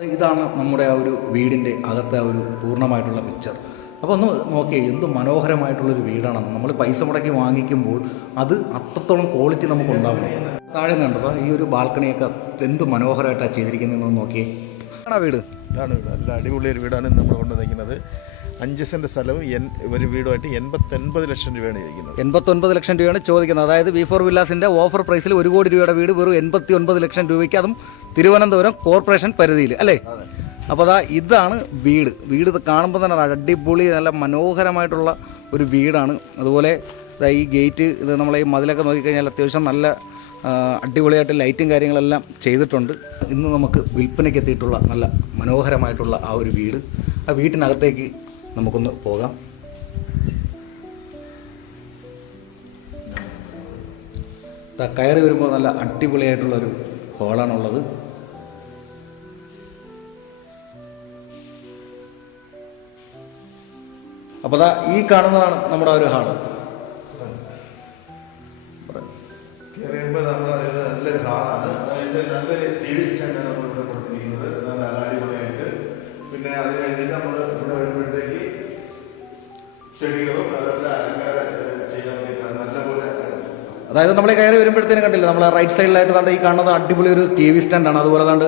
ഇതാണ് നമ്മുടെ ആ ഒരു വീടിന്റെ അകത്തെ ആ ഒരു പൂർണമായിട്ടുള്ള പിക്ചർ അപ്പോൾ ഒന്ന് നോക്കിയേ എന്ത് മനോഹരമായിട്ടുള്ളൊരു വീടാണെന്ന് നമ്മൾ പൈസ മുടക്കി വാങ്ങിക്കുമ്പോൾ അത് അത്രത്തോളം ക്വാളിറ്റി നമുക്ക് ഉണ്ടാവണം താഴെ കണ്ടോ ഈ ഒരു ബാൽക്കണിയൊക്കെ എന്ത് മനോഹരമായിട്ടാണ് ചെയ്തിരിക്കുന്നതെന്ന് നോക്കിയേ. ആണോ വീട്? ഇതാണ് വീട്. നല്ല അടിപൊളി ഒരു വീടാണ് നമ്മൾ കൊണ്ടുവന്നിരിക്കുന്നത്. അഞ്ച് സെന്റ് സ്ഥലവും എൻ ഒരു വീടുമായിട്ട് എൺപത്തൊൻപത് ലക്ഷം രൂപയാണ് ചോദിക്കുന്നത് എൺപത്തൊൻപത് ലക്ഷം രൂപയാണ് ചോദിക്കുന്നത്. അതായത് വി ഫോർ വില്ലാസിന്റെ ഓഫർ പ്രൈസിൽ ഒരു കോടി രൂപയുടെ വീട് വെറും എൺപത്തി ഒൻപത് ലക്ഷം രൂപയ്ക്ക് അതും തിരുവനന്തപുരം കോർപ്പറേഷൻ പരിധിയിൽ അല്ലേ? അപ്പോൾ അതാ ഇതാണ് വീട്. വീട് കാണുമ്പോൾ തന്നെ അടിപൊളി നല്ല മനോഹരമായിട്ടുള്ള ഒരു വീടാണ്. അതുപോലെ ഈ ഗേറ്റ് ഇത് നമ്മളെ ഈ മതിലൊക്കെ നോക്കിക്കഴിഞ്ഞാൽ അത്യാവശ്യം നല്ല അടിപൊളിയായിട്ട് ലൈറ്റും കാര്യങ്ങളെല്ലാം ചെയ്തിട്ടുണ്ട്. ഇന്ന് നമുക്ക് വിൽപ്പനയ്ക്ക് എത്തിയിട്ടുള്ള നല്ല മനോഹരമായിട്ടുള്ള ആ ഒരു വീട്. ആ വീട്ടിനകത്തേക്ക് നമുക്കൊന്ന് പോകാം. കയറി വരുമ്പോൾ നല്ല അടിപൊളിയായിട്ടുള്ളൊരു ഹോളാണുള്ളത്. അപ്പോൾ ദാ ഈ കാണുന്നതാണ് നമ്മുടെ ഒരു ഹാൾ. കയറി വരുമ്പോൾ നമ്മൾ അതായത് നല്ലൊരു ഹാളാണ് അതിന്റെ നല്ലൊരു ടി വി സ്റ്റാൻഡാണ് നമ്മൾ ഇവിടെ കൊടുത്തിരിക്കുന്നത്. നല്ല അടിപൊളിയായിട്ട്. പിന്നെ അത് അതായത് നമ്മൾ കയറി വരുമ്പോഴത്തേനും കണ്ടില്ല നമ്മൾ റൈറ്റ് സൈഡിലായിട്ട് കണ്ട ഈ കാണുന്നത് അടിപൊളി ഒരു ടി വി സ്റ്റാൻഡാണ് അതുപോലെ കണ്ട്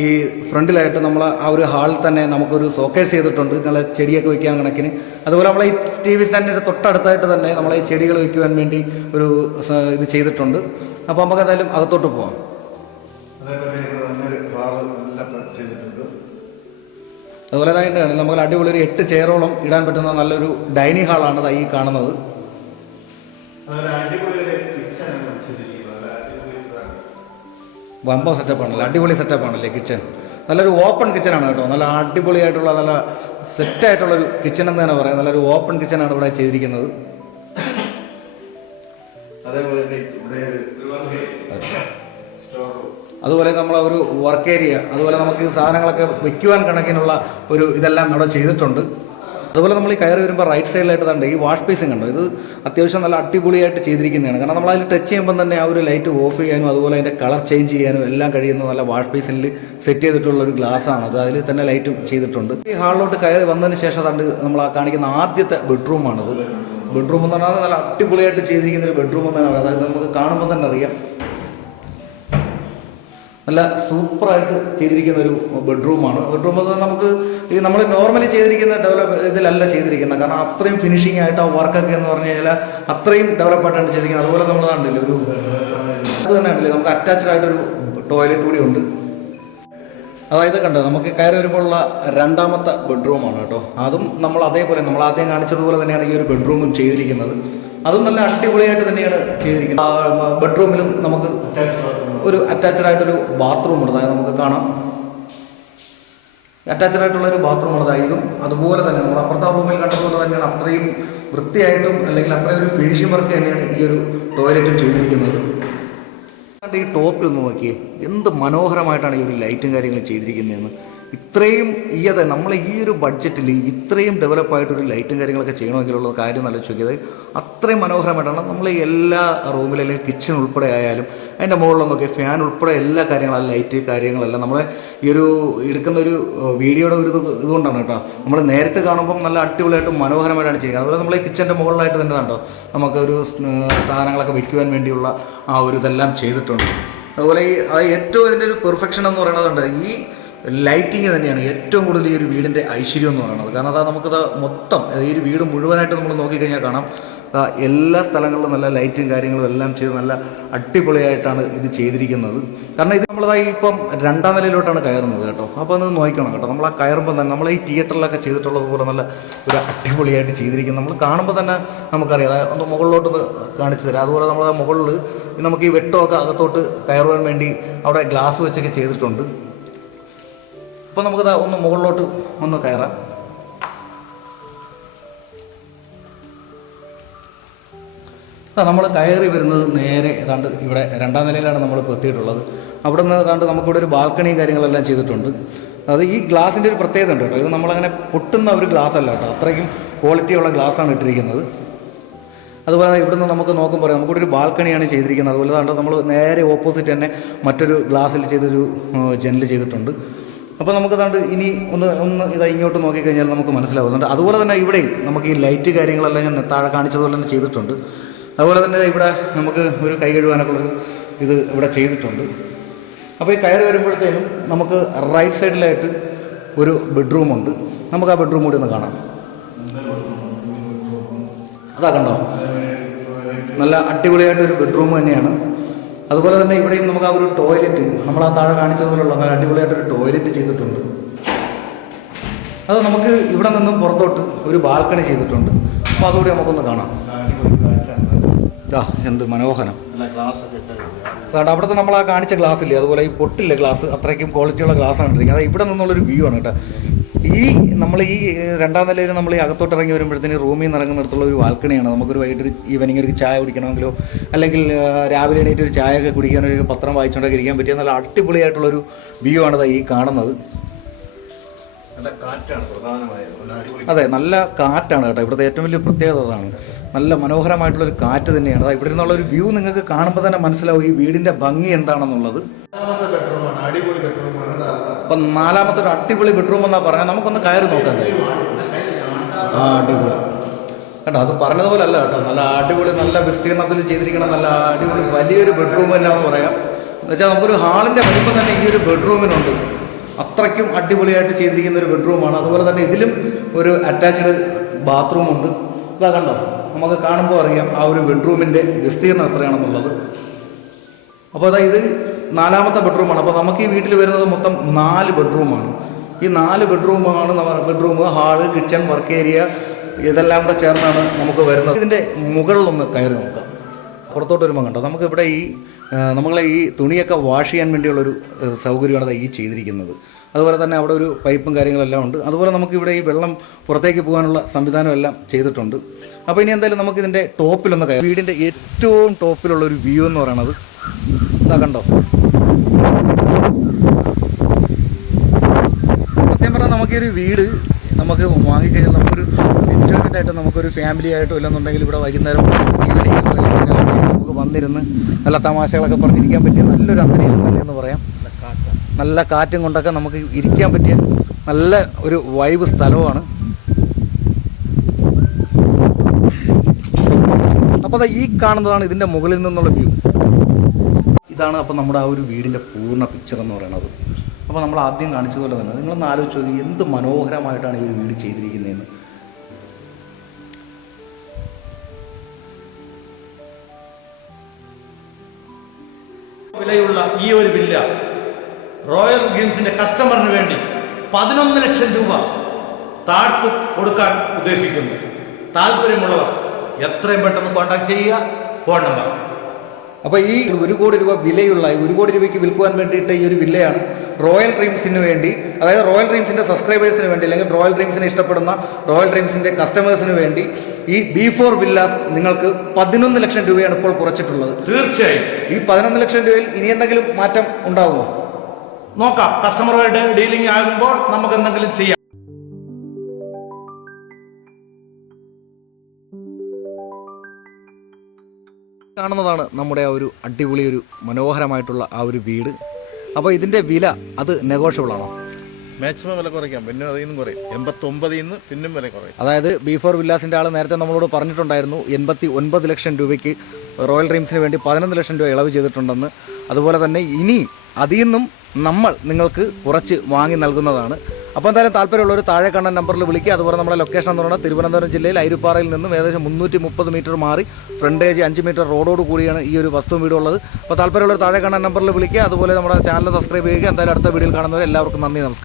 ഈ ഫ്രണ്ടിലായിട്ട് നമ്മൾ ആ ഒരു ഹാളിൽ തന്നെ നമുക്കൊരു സോക്കേഴ്സ് ചെയ്തിട്ടുണ്ട്. നല്ല ചെടിയൊക്കെ വെക്കാൻ കണക്കിന്. അതുപോലെ നമ്മൾ ഈ ടി വി സ്റ്റാൻഡിന്റെ തൊട്ടടുത്തായിട്ട് തന്നെ നമ്മൾ ഈ ചെടികൾ വെക്കുവാൻ വേണ്ടി ഒരു ഇത് ചെയ്തിട്ടുണ്ട്. അപ്പോൾ നമുക്ക് എന്തായാലും അകത്തോട്ട് പോവാം. അതേപോലെ തന്നെ നമുക്ക് അടിപൊളി ഒരു എട്ട് ചെയറോളം ഇടാൻ പറ്റുന്ന നല്ലൊരു ഡൈനിങ് ഹാളാണ് ഈ കാണുന്നത്. അതുപോലെ അടിപൊളി വമ്പ സെറ്റപ്പ് ആണല്ലേ അടിപൊളി സെറ്റപ്പ് ആണല്ലേ കിച്ചൺ നല്ലൊരു ഓപ്പൺ കിച്ചൺ ആണ് കേട്ടോ. നല്ല അടിപൊളിയായിട്ടുള്ള നല്ല സെറ്റായിട്ടുള്ളൊരു കിച്ചൺ എന്ന് തന്നെ പറയാം. നല്ലൊരു ഓപ്പൺ കിച്ചൺ ആണ് ഇവിടെ ചെയ്തിരിക്കുന്നത്. അതേപോലെ നമ്മൾ ഒരു വർക്ക് ഏരിയ അതുപോലെ നമുക്ക് സാധനങ്ങളൊക്കെ വെക്കുവാൻ കണക്കിനുള്ള ഒരു ഇതെല്ലാം ഇവിടെ ചെയ്തിട്ടുണ്ട്. അതുപോലെ നമ്മൾ ഈ കയറി വരുമ്പോൾ റൈറ്റ് സൈഡിലായിട്ട് തന്നെ ഈ വാഷ് ബേസിൻ കണ്ടോ? ഇത് അത്യാവശ്യം നല്ല അടിപൊളിയായിട്ട് ചെയ്തിരിക്കുന്നതാണ്. കാരണം നമ്മൾ അതിൽ ടച്ച് ചെയ്യുമ്പോൾ തന്നെ ആ ഒരു ലൈറ്റ് ഓഫ് ചെയ്യാനും അതുപോലെ അതിന്റെ കളർ ചേഞ്ച് ചെയ്യാനും എല്ലാം കഴിയുന്ന നല്ല വാഷ് ബേസിനിൽ സെറ്റ് ചെയ്തിട്ടുള്ള ഒരു ഗ്ലാസ് ആണ്. അത് അതിൽ തന്നെ ലൈറ്റും ചെയ്തിട്ടുണ്ട്. ഈ ഹാളിലോട്ട് കയറി വന്നതിന് ശേഷം കണ്ട് നമ്മൾ ആ കാണിക്കുന്ന ആദ്യത്തെ ബെഡ്റൂമാണിത് ബെഡ്റൂം എന്ന് പറഞ്ഞാൽ നല്ല അടിപൊളിയായിട്ട് ചെയ്തിരിക്കുന്ന ഒരു ബെഡ്റൂം എന്ന് തന്നെ അതായത് നമുക്ക് കാണുമ്പോൾ തന്നെ അറിയാം. നല്ല സൂപ്പറായിട്ട് ചെയ്തിരിക്കുന്ന ഒരു ബെഡ്റൂമാണ് ബെഡ്റൂം നമുക്ക് ഈ നമ്മൾ നോർമലി ചെയ്തിരിക്കുന്ന ഡെവലപ്പ് ഇതിലല്ല ചെയ്തിരിക്കുന്നത്. കാരണം അത്രയും ഫിനിഷിംഗ് ആയിട്ട് ആ വർക്കൊക്കെ എന്ന് പറഞ്ഞു കഴിഞ്ഞാൽ അത്രയും ഡെവലപ്പായിട്ടാണ് ചെയ്തിരിക്കുന്നത്. അതുപോലെ നമ്മൾ കണ്ടില്ലേ ഒരു അത് തന്നെ ഉണ്ടല്ലേ നമുക്ക് അറ്റാച്ച്ഡ് ആയിട്ടൊരു ടോയ്ലറ്റ് കൂടി ഉണ്ട്. അതായത് കണ്ടോ നമുക്ക് കയറി വരുമ്പോഴുള്ള രണ്ടാമത്തെ ബെഡ്റൂമാണ് കേട്ടോ. അതും നമ്മൾ അതേപോലെ നമ്മൾ ആദ്യം കാണിച്ചതുപോലെ തന്നെയാണ് ഈ ഒരു ബെഡ്റൂമും ചെയ്തിരിക്കുന്നത്. അതും നല്ല അടിപൊളിയായിട്ട് തന്നെയാണ് ചെയ്തിരിക്കുന്നത്. ബെഡ്റൂമിലും നമുക്ക് ഒരു അറ്റാച്ച്ഡ് ആയിട്ടൊരു ബാത്റൂം ഉണ്ട്. അതായത് നമുക്ക് കാണാം. അറ്റാച്ച്ഡ് ആയിട്ടുള്ള ഒരു ബാത്റൂം ഉള്ളതായിരിക്കും. അതുപോലെ തന്നെ നമ്മൾ അപ്പുറത്തെ റൂമിൽ കണ്ടതുപോലെ തന്നെയാണ് അത്രയും വൃത്തിയായിട്ടും അല്ലെങ്കിൽ അത്രയും ഒരു ഫിനിഷിംഗ് വർക്ക് തന്നെയാണ് ഈ ഒരു ടോയ്ലറ്റും ചെയ്തിരിക്കുന്നത്. ഈ ടോപ്പിൽ ഒന്ന് നോക്കിയേ. എന്ത് മനോഹരമായിട്ടാണ് ഈ ഒരു ലൈറ്റും കാര്യങ്ങളും ചെയ്തിരിക്കുന്നതെന്ന്. ഇത്രയും ഈ അതെ നമ്മൾ ഈ ഒരു ബഡ്ജറ്റിൽ ഇത്രയും ഡെവലപ്പ് ഒരു ലൈറ്റും കാര്യങ്ങളൊക്കെ ചെയ്യണമെങ്കിലുള്ള കാര്യം നല്ല ചോദിക്കുന്നത് അത്രയും മനോഹരമായിട്ടാണ് നമ്മൾ എല്ലാ റൂമിലും അല്ലെങ്കിൽ കിച്ചൺ ഉൾപ്പെടെ ആയാലും അതിന്റെ മുകളിൽ നോക്കി ഫാൻ ഉൾപ്പെടെ എല്ലാ കാര്യങ്ങളും ലൈറ്റ് കാര്യങ്ങളെല്ലാം നമ്മളെ ഈ ഒരു എടുക്കുന്ന ഒരു വീഡിയോയുടെ ഒരു ഇതുകൊണ്ടാണ് കേട്ടോ. നമ്മൾ നേരിട്ട് കാണുമ്പം നല്ല അടിപൊളിയായിട്ട് മനോഹരമായിട്ടാണ് ചെയ്യുന്നത്. അതുപോലെ നമ്മൾ കിച്ചന്റെ മുകളിലായിട്ട് തന്നെ കണ്ടോ? നമുക്കൊരു ഒരു സാധനങ്ങളൊക്കെ വിൽക്കുവാൻ വേണ്ടിയുള്ള ആ ഒരു ഇതെല്ലാം ചെയ്തിട്ടുണ്ട്. അതുപോലെ ഈ ഏറ്റവും ഇതിന്റെ ഒരു പെർഫെക്ഷൻ എന്ന് പറയുന്നത് ഈ ലൈറ്റിങ് തന്നെയാണ് ഏറ്റവും കൂടുതൽ ഈ ഒരു വീടിന്റെ ഐശ്വര്യം എന്ന് പറയുന്നത്. കാരണം അതാ നമുക്കത് മൊത്തം ഈ ഒരു വീട് മുഴുവനായിട്ട് നമ്മൾ നോക്കിക്കഴിഞ്ഞാൽ കാണാം. എല്ലാ സ്ഥലങ്ങളിലും നല്ല ലൈറ്റും കാര്യങ്ങളും എല്ലാം ചെയ്ത് നല്ല അടിപൊളിയായിട്ടാണ് ഇത് ചെയ്തിരിക്കുന്നത്. കാരണം ഇത് നമ്മളതായി ഇപ്പം രണ്ടാം നിലയിലോട്ടാണ് കയറുന്നത് കേട്ടോ. അപ്പോൾ അത് നോക്കണം കേട്ടോ. നമ്മൾ ആ കയറുമ്പോൾ തന്നെ നമ്മൾ ഈ തിയേറ്ററിലൊക്കെ ചെയ്തിട്ടുള്ളത് പോലെ നല്ല ഒരു അടിപൊളിയായിട്ട് ചെയ്തിരിക്കുന്നത് നമ്മൾ കാണുമ്പോൾ തന്നെ നമുക്കറിയാം. അതായത് ഒന്ന് മുകളിലോട്ട് കാണിച്ചു തരാം. അതുപോലെ നമ്മൾ ആ മുകളിൽ നമുക്ക് ഈ വെട്ടമൊക്കെ അകത്തോട്ട് കയറുവാൻ വേണ്ടി അവിടെ ഗ്ലാസ് വെച്ചൊക്കെ ചെയ്തിട്ടുണ്ട്. അപ്പോൾ നമുക്കത് ഒന്ന് മുകളിലോട്ട് ഒന്ന് കയറാം. നമ്മൾ കയറി വരുന്നത് നേരെ ഏതാണ്ട് ഇവിടെ രണ്ടാം നിലയിലാണ് നമ്മൾ ഇപ്പോൾ എത്തിയിട്ടുള്ളത്. അവിടെ നിന്ന് ഏതാണ്ട് നമുക്കിവിടെ ഒരു ബാൽക്കണിയും കാര്യങ്ങളെല്ലാം ചെയ്തിട്ടുണ്ട്. അത് ഈ ഗ്ലാസിന്റെ ഒരു പ്രത്യേകത ഉണ്ട് കേട്ടോ. ഇത് നമ്മളങ്ങനെ പൊട്ടുന്ന ഒരു ഗ്ലാസ് അല്ല കേട്ടോ. അത്രയ്ക്കും ക്വാളിറ്റിയുള്ള ഗ്ലാസ്സാണ് ഇട്ടിരിക്കുന്നത്. അതുപോലെ ഇവിടുന്ന് നമുക്ക് നോക്കുമ്പോൾ നമുക്കിവിടെ ഒരു ബാൽക്കണിയാണ് ചെയ്തിരിക്കുന്നത്. അതുപോലെ തന്നെ നമ്മൾ നേരെ ഓപ്പോസിറ്റ് തന്നെ മറ്റൊരു ഗ്ലാസ്സിൽ ചെയ്തൊരു ജനൽ ചെയ്തിട്ടുണ്ട്. അപ്പോൾ നമുക്ക് താണ്ട് ഇനി ഒന്ന് ഒന്ന് ഇതാ ഇങ്ങോട്ട് നോക്കിക്കഴിഞ്ഞാൽ നമുക്ക് മനസ്സിലാവുന്നുണ്ട് അതുപോലെ തന്നെ ഇവിടെയും നമുക്ക് ഈ ലൈറ്റ് കാര്യങ്ങളെല്ലാം ഞാൻ താഴെ കാണിച്ചതുപോലെ തന്നെ ചെയ്തിട്ടുണ്ട്. അതുപോലെ തന്നെ ഇവിടെ നമുക്ക് ഒരു കൈ കഴുകാനൊക്കെയുള്ളൊരു ഇത് ഇവിടെ ചെയ്തിട്ടുണ്ട്. അപ്പോൾ ഈ കയറി വരുമ്പോഴത്തേനും നമുക്ക് റൈറ്റ് സൈഡിലായിട്ട് ഒരു ബെഡ്റൂമുണ്ട് നമുക്ക് ആ ബെഡ്റൂം കൂടി ഒന്ന് കാണാം. അതാ കണ്ടോ? നല്ല അടിപൊളിയായിട്ട് ഒരു ബെഡ്റൂം തന്നെയാണ്. അതുപോലെ തന്നെ ഇവിടെയും നമുക്ക് ആ ഒരു ടോയ്ലറ്റ് നമ്മൾ ആ താഴെ കാണിച്ചതുപോലുള്ള നല്ല അടിപൊളിയായിട്ടൊരു ടോയ്ലറ്റ് ചെയ്തിട്ടുണ്ട്. അത് നമുക്ക് ഇവിടെ നിന്നും പുറത്തോട്ട് ഒരു ബാൽക്കണി ചെയ്തിട്ടുണ്ട്. അപ്പോൾ അതുകൂടി നമുക്കൊന്ന് കാണാം. ഇതാ എന്ത് മനോഹരം. അതാണ് അവിടുത്തെ നമ്മൾ ആ കാണിച്ച ഗ്ലാസ് ഇല്ലേ അതുപോലെ ഈ പൊട്ടില്ല ഗ്ലാസ് അത്രയ്ക്കും ക്വാളിറ്റിയുള്ള ഗ്ലാസ് ആണ് ഇരിക്കുന്നത് അത് ഇവിടെ നിന്നുള്ളൊരു വ്യൂ ആണ് കേട്ടോ. ഈ നമ്മൾ ഈ രണ്ടാം നിലയിൽ നമ്മൾ ഈ അകത്തോട്ട് ഇറങ്ങി വരുമ്പോഴത്തേന് റൂമിൽ നിന്ന് ഇറങ്ങുന്നിടത്തുള്ള ഒരു ബാൽക്കണിയാണ്. നമുക്കൊരു വൈകിട്ട് ഒരു ഈവനിങ് ഒരു ചായ കുടിക്കണമെങ്കിലോ അല്ലെങ്കിൽ രാവിലെ എണീറ്റ് ഒരു ചായ ഒക്കെ കുടിക്കാൻ ഒരു പത്രം വായിച്ചുകൊണ്ടൊക്കെ ഇരിക്കാൻ പറ്റിയ നല്ല അടിപൊളിയായിട്ടുള്ളൊരു വ്യൂ ആണ് ഈ കാണുന്നത്. അതെ നല്ല കാറ്റാണ് കേട്ടോ. ഇവിടുത്തെ ഏറ്റവും വലിയ പ്രത്യേകത അതാണ്. നല്ല മനോഹരമായിട്ടുള്ള ഒരു കാറ്റ് തന്നെയാണ്. അതാ ഇവിടെ നിന്നുള്ള ഒരു വ്യൂ നിങ്ങൾക്ക് കാണുമ്പോൾ തന്നെ മനസ്സിലാവും ഈ വീടിന്റെ ഭംഗി എന്താണെന്നുള്ളത്. അപ്പൊ നാലാമത്തെ ഒരു അടിപൊളി ബെഡ്റൂം എന്നാ പറഞ്ഞാൽ നമുക്കൊന്ന് കയറി നോക്കാം ആ അടിപൊളി. കേട്ടോ അത് പറഞ്ഞതുപോലെ അല്ല കേട്ടോ. നല്ല അടിപൊളി നല്ല വിസ്തീർണത്തിൽ ചെയ്തിരിക്കുന്ന നല്ല അടിപൊളി വലിയൊരു ബെഡ്റൂം തന്നെയാണെന്ന് പറയാം. എന്നുവെച്ചാൽ നമുക്കൊരു ഹാളിന്റെ വലിപ്പം തന്നെ ഈ ഒരു ബെഡ്റൂമിനുണ്ട് അത്രയ്ക്കും അടിപൊളിയായിട്ട് ചെയ്തിരിക്കുന്ന ഒരു ബെഡ്റൂമാണ് അതുപോലെ തന്നെ ഇതിലും ഒരു അറ്റാച്ച്ഡ് ബാത്റൂമുണ്ട് ഇതാ കണ്ടോ നമുക്ക് കാണുമ്പോൾ അറിയാം ആ ഒരു ബെഡ്റൂമിന്റെ വിസ്തീർണം എത്രയാണെന്നുള്ളത്. അപ്പോൾ അതായത് നാലാമത്തെ ബെഡ്റൂമാണ്. അപ്പോൾ നമുക്ക് ഈ വീട്ടിൽ വരുന്നത് മൊത്തം നാല് ബെഡ്റൂമാണ്. ഈ നാല് ബെഡ്റൂമാണ് bedroom hall kitchen work area ഇതെല്ലാം കൂടെ ചേർന്നാണ് നമുക്ക് വരുന്നത്. ഇതിന്റെ മുകളിലൊന്ന് കയറി നോക്കാം. പുറത്തോട്ട് വരുമ്പോൾ കണ്ടോ? നമുക്കിവിടെ ഈ നമ്മളെ ഈ തുണിയൊക്കെ വാഷ് ചെയ്യാൻ വേണ്ടിയുള്ളൊരു സൗകര്യമാണ് ഈ ചെയ്തിരിക്കുന്നത്. അതുപോലെ തന്നെ അവിടെ ഒരു പൈപ്പും കാര്യങ്ങളെല്ലാം ഉണ്ട്. അതുപോലെ നമുക്ക് ഇവിടെ ഈ വെള്ളം പുറത്തേക്ക് പോകാനുള്ള സംവിധാനം എല്ലാം ചെയ്തിട്ടുണ്ട്. അപ്പോൾ ഇനി എന്തായാലും നമുക്ക് ഇതിന്റെ ടോപ്പിലൊന്ന് കയറാം. വീടിന്റെ ഏറ്റവും ടോപ്പിലുള്ള ഒരു വ്യൂ എന്ന് പറയണത് ഇതാ കണ്ടോ? സത്യം പറഞ്ഞാൽ നമുക്ക് ഈ ഒരു വീട് നമുക്ക് വാങ്ങിക്കഴിഞ്ഞാൽ നമുക്കൊരു എൻജോയ്മെന്റ് ആയിട്ട് നമുക്കൊരു ഫാമിലി ആയിട്ടോ ഇല്ലെന്നുണ്ടെങ്കിൽ ഇവിടെ വൈകുന്നേരം നമുക്ക് വന്നിരുന്ന് നല്ല തമാശകളൊക്കെ പറഞ്ഞിരിക്കാൻ പറ്റിയ നല്ലൊരു അന്തരീക്ഷം തന്നെയെന്ന് പറയാം. നല്ല കാറ്റും കൊണ്ടൊക്കെ നമുക്ക് ഇരിക്കാൻ പറ്റിയ നല്ല ഒരു വൈബ് സ്ഥലമാണ്. അപ്പോൾ ഈ കാണുന്നതാണ് ഇതിന്റെ മുകളിൽ നിന്നുള്ള വ്യൂ ഇതാണ് അപ്പോൾ നമ്മുടെ ആ ഒരു വീടിന്റെ പൂർണ പിക്ചർ എന്ന് പറയുന്നത്. അപ്പോൾ നമ്മൾ ആദ്യം കാണിച്ചതുപോലെ തന്നെ നിങ്ങളൊന്ന് ആലോചിച്ചത് എന്ത് മനോഹരമായിട്ടാണ് ഈ ഒരു വീട് ചെയ്തിരിക്കുന്നതെന്ന്. വിലയുള്ള ഈ ഒരു വില്ല റോയൽ ഗെയിംസിന്റെ കസ്റ്റമറിന് വേണ്ടി പതിനൊന്ന് ലക്ഷം രൂപ താഴ്ത്തു കൊടുക്കാൻ ഉദ്ദേശിക്കുന്നു. താല്പര്യമുള്ളവർ എത്രയും പെട്ടെന്ന് കോൺടാക്ട് ചെയ്യുക. ഫോൺ നമ്പർ അപ്പോൾ ഈ ഒരു കോടി രൂപ വിലയുള്ള ഒരു കോടി രൂപയ്ക്ക് വിൽക്കുവാൻ വേണ്ടിയിട്ട് ഈ ഒരു വില്ലയാണ് റോയൽ ഡ്രീംസിന് വേണ്ടി അതായത് റോയൽ ഡ്രീംസിന്റെ സബ്സ്ക്രൈബേഴ്സിന് വേണ്ടി അല്ലെങ്കിൽ റോയൽ ഡ്രീംസിനെ ഇഷ്ടപ്പെടുന്ന റോയൽ ഡ്രീംസിന്റെ കസ്റ്റമേഴ്സിന് വേണ്ടി ഈ ബി ഫോർ വില്ലാസ് നിങ്ങൾക്ക് പതിനൊന്ന് ലക്ഷം രൂപയാണ് ഇപ്പോൾ കുറച്ചിട്ടുള്ളത്. തീർച്ചയായും. ഈ പതിനൊന്ന് ലക്ഷം രൂപയിൽ ഇനി എന്തെങ്കിലും മാറ്റം ഉണ്ടാവുമോ? നോക്കാം. കസ്റ്റമറുമായിട്ട് ഡീലിംഗ് ആകുമ്പോൾ നമുക്ക് എന്തെങ്കിലും ചെയ്യാം. കാണുന്നതാണ് നമ്മുടെ ആ ഒരു അടിപൊളി ഒരു മനോഹരമായിട്ടുള്ള ആ ഒരു വീട്. അപ്പോൾ ഇതിന്റെ വില അത് നെഗോഷ്യബിൾ ആണോ? മാക്സിമം വില കുറയ്ക്കാം. പിന്നെ അതിൽ നിന്നും കുറയും. എൺപത്തി നിന്ന് പിന്നും വില കുറയും. അതായത് ബി ഫോർ വില്ലാസിന്റെ ആൾ നേരത്തെ നമ്മളോട് പറഞ്ഞിട്ടുണ്ടായിരുന്നു എൺപത്തി ഒൻപത് ലക്ഷം രൂപയ്ക്ക് റോയൽ ഡ്രീംസിന് വേണ്ടി പതിനൊന്ന് ലക്ഷം രൂപ ഇളവ് ചെയ്തിട്ടുണ്ടെന്ന്. അതുപോലെ തന്നെ ഇനി അതിൽ നിന്നും നമ്മൾ നിങ്ങൾക്ക് കുറച്ച് വാങ്ങി നൽകുന്നതാണ്. അപ്പോൾ എന്തായാലും താല്പര്യമുള്ളവർ താഴെ കാണുന്ന നമ്പറിൽ വിളിക്കുക. അതുപോലെ നമ്മുടെ ലൊക്കേഷൻ എന്ന് പറഞ്ഞാൽ തിരുവനന്തപുരം ജില്ലയിൽ ഐരുപ്പാറയിൽ നിന്നും ഏകദേശം മുന്നൂറ്റി മുപ്പത് മീറ്റർ മാറി ഫ്രണ്ടേജ് അഞ്ച് മീറ്റർ റോഡോട് കൂടിയാണ് ഈ ഒരു വസ്തു വീട് ഉള്ളത്. അപ്പോൾ താല്പര്യമുള്ളവർ താഴെ കാണുന്ന നമ്പറിൽ വിളിക്കുക. അതുപോലെ നമ്മുടെ ചാനൽ സബ്സ്ക്രൈബ് ചെയ്യുക. എന്തായാലും അടുത്ത വീഡിയോയിൽ കാണുന്നവരെ എല്ലാവർക്കും നന്ദി നമസ്കാരം.